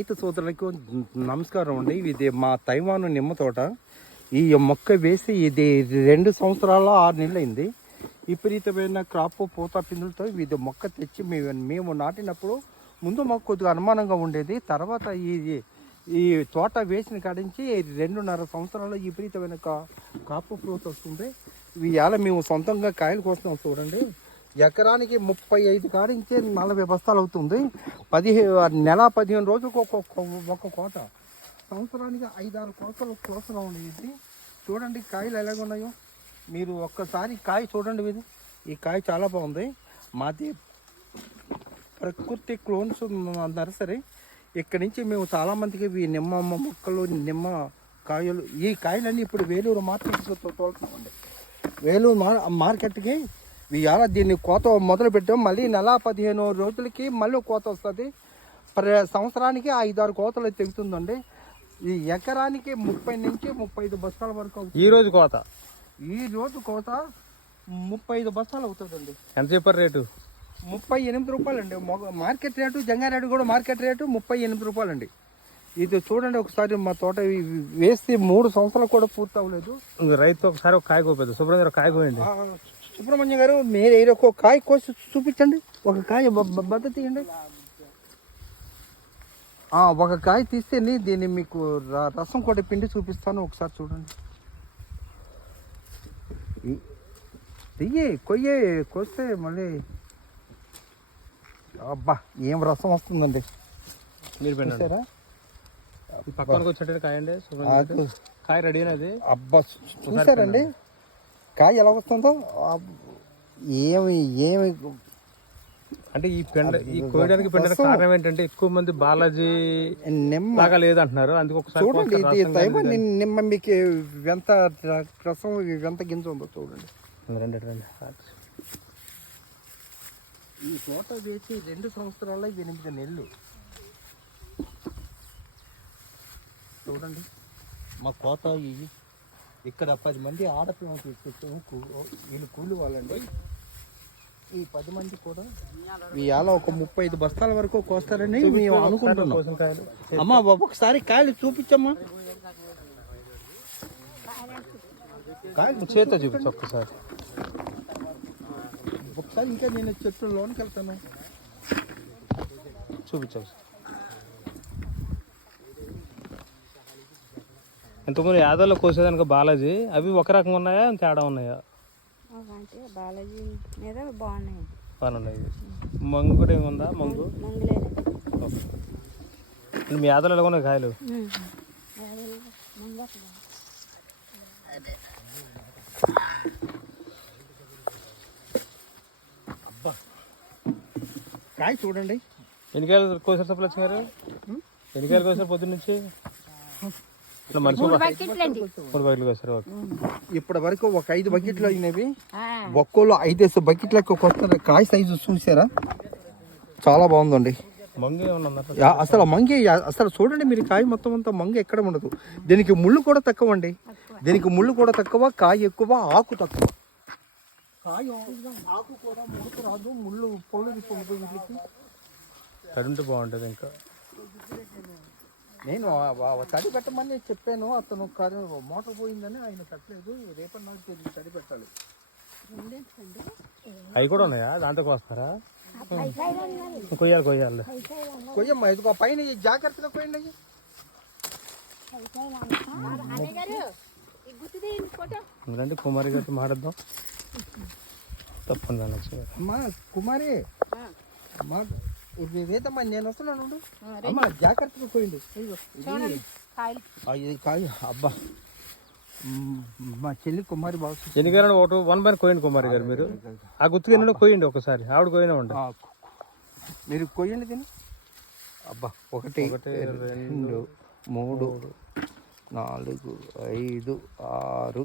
రైతు సోదరులకు నమస్కారం అండి. ఇది మా తైవాను నిమ్మ తోట. ఈ మొక్క వేసి ఇది 2 సంవత్సరాల 6 నెలలు అయింది. విపరీతమైన క్రాప్ పూత పిందులతో ఇది మొక్క తెచ్చి మేము నాటినప్పుడు ముందు మాకు కొద్దిగా అనుమానంగా ఉండేది. తర్వాత ఈ తోట వేసిన కాడించి 2.5 సంవత్సరాలు విపరీతమైన క్రాప్ పూత వస్తుంది. ఇవాళ మేము సొంతంగా కాయలు కోసం చూడండి. ఎకరానికి 35 కాడించి 40 బస్తాలు అవుతుంది. 15 రోజులకు ఒక కోత, సంవత్సరానికి 5-6 కోతలు కోసలు ఉండేది. చూడండి కాయలు ఎలాగ ఉన్నాయో మీరు ఒక్కసారి కాయ చూడండి. ఈ కాయ చాలా బాగుంది. మాది ప్రకృతి క్లోన్స్ నర్సరీ. ఇక్కడి నుంచి మేము చాలామందికి ఈ నిమ్మ మొక్కలు, నిమ్మ కాయలు, ఈ కాయలన్నీ ఇప్పుడు వేలూరు మార్కెట్కి తోలుతున్నామండి. వేలూరు మార్కెట్కి ఇవాళ దీన్ని కోత మొదలు పెట్టాం. మళ్ళీ 15 రోజులకి మళ్ళీ కోత వస్తుంది. సంవత్సరానికి 5-6 కోతలు తెగుతుందండి. ఈ ఎకరానికి 30 నుంచి 35 బస్తాల వరకు అవుతుంది. ఈ రోజు కోత 35 బస్తాలు అవుతుందండి. ఎంత చెప్పారు రేటు? 38 రూపాయలండి మార్కెట్ రేటు. జంగారెడ్డి కూడా మార్కెట్ రేటు 38 రూపాయలండి. ఇది చూడండి ఒకసారి. మా తోట వేసి 3 సంవత్సరాలు కూడా పూర్తి అవ్వలేదు. రైతు ఒకసారి ఒక కాయ కోపేది. సుబ్రహ్మణ్యం కాయ కోయండి. సుబ్రహ్మణ్యం గారు మీరు ఒక కాయ కోసి చూపించండి. ఒక కాయ బద్ద తీయండి. ఒక కాయ తీస్తే దీన్ని మీకు రసం కూడా పిండి చూపిస్తాను. ఒకసారి చూడండి. కొయ్యే కోస్తే మళ్ళీ అబ్బా ఏం రసం వస్తుందండి. మీరు పెట్టారా? పక్కనకి వచ్చేటట్టు కాయ అండి. కాయ రెడీ అది. అబ్బా చూసారండి కాయ ఎలా వస్తుందో. ఏమి అంటే ఈ కోయడానికి పెట్టిన కారణం ఏంటంటే ఎక్కువ మంది బాలాజీ నిమ్మగా లేదంటున్నారు. అందుకు ఒకసారి చూడండి. నిమ్మ మీకు ఎంత రసం, ఎంత గింజ ఉందో చూడండి. రండి. ఈ తోట వేసి 2 సంవత్సరాల 8 నెలలు. చూడండి మా కోత. ఇక్కడ 10 మంది ఆడపిల్లలు వీళ్ళు కూలి వాళ్ళండి. ఈ 10 మంది కూడా ఇవాళ ఒక 35 బస్తాల వరకు కోస్తారని మేము అనుకుంటున్నాం. అమ్మా ఒకసారి కాయలు చూపించమ్మా. కాయలు చేత చూపించు ఒక్కసారి. ఒకసారి ఇంకా నేను చెట్టులోనికి వెళ్తాను. చూపించావు. ఇంతకుముందు యాదవ్లో కోసేదానికి బాలాజీ అవి ఒక రకంగా ఉన్నాయా, తేడా ఉన్నాయా? బాలాజీ మీద బాగున్నాయి. మంగు కూడా ఏముందా? మంగు మీ యాదవ్లో ఎలా ఉన్నాయి కాయలు? అబ్బా కాయ చూడండి. ఎన్ని కాయలు కోసారు సప్లచ్చి గారు? ఎన్ని కాయలు కోసారు పొద్దున్న నుంచి? 3 బకెట్లు కోసారు. ఇప్పటి వరకు ఒక 5 బకెట్లు అయినవి. ఒక్కోళ్ళు 5 బకెట్లకు వస్తారు. కాయ సైజు చూసారా? చాలా బాగుందండి. మంగి అసలు మంగి అసలు చూడండి మీరు. కాయ మొత్తం అంతా మంగి ఎక్కడ ఉండదు. దీనికి ముళ్ళు కూడా తక్కువ అండి. కాయ ఎక్కువ, ఆకు తక్కువ. కాయ ఆకు కూడా ముడుకు రాదు. ముళ్ళు పొల్లు తీసుకుంటుంది. కరెంటు బాగుంటుంది. ఇంకా నేను తడి పెట్టమని చెప్పాను. అతను మోటార్ పోయిందని ఆయన పెట్టలేదు. రేపటి నాడు తడి పెట్టాలి. అవి కూడా ఉన్నాయా? దాంతో వస్తారా? కొయ్యాలి. కొయ్యమ్మా. ఇదిగో పైన జాగ్రత్తగా పోయింది. ఎందుకంటే కుమారి గారితో మాట్లాడదాం. తప్పకుండా అమ్మా కుమారి, ఇది వేదమ్మా. నేను వస్తున్నాను. అమ్మా జాగ్రత్తగా పోయింది. కాయ అబ్బా మా చెల్లి కుమారి బాగా. ఎన్నికైనా 1 పైన కోయండి కుమారి గారు. మీరు ఆ గుర్తుగా కోయండి ఒకసారి. ఆవిడ కోయినా ఉండ మీరు కోయండి తిని. అబ్బా 1 2 3 4 5 6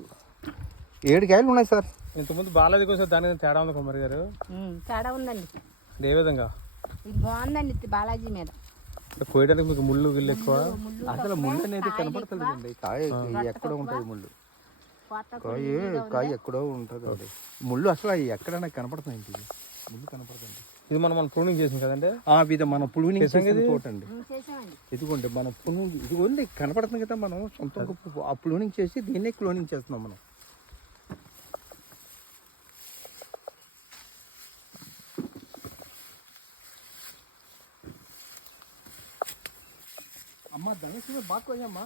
7 కాయలు ఉన్నాయి సార్. ఇంతకుముందు బాలాజీ కోసం దానికి తేడా ఉంది కుమారి గారు? తేడా ఉందండి. ఏ విధంగా? ఇది బాగుందండి బాలాజీ మీద. కోయడానికి మీకు ముళ్ళు గిల్లు ఎక్కువ. అసలు ముళ్ళు అనేది కనపడతలేదండి. కాయ ఎక్కడో ఉంటుంది ముళ్ళు. కాయ ఎక్కడో ఉంటుంది. ముళ్ళు అసలు ఎక్కడైనా కనపడుతుంది. ముళ్ళు కనపడుతుంది. ఇది మనం ప్రూనింగ్ చేసింది కదండి. ఇది మనం పులువుని చేసాం ఇది? తోట అండి. చేసామండి. ఇదిగోండి మనం పులువు ఇదిగోండి కనపడుతుంది కదా, మనం సొంతంగా ఆ పులువునింగ్ చేసి దీన్నే క్లోనింగ్ చేస్తున్నాం మనం. అమ్మ ధనేష్ బాగా పోయమ్మా.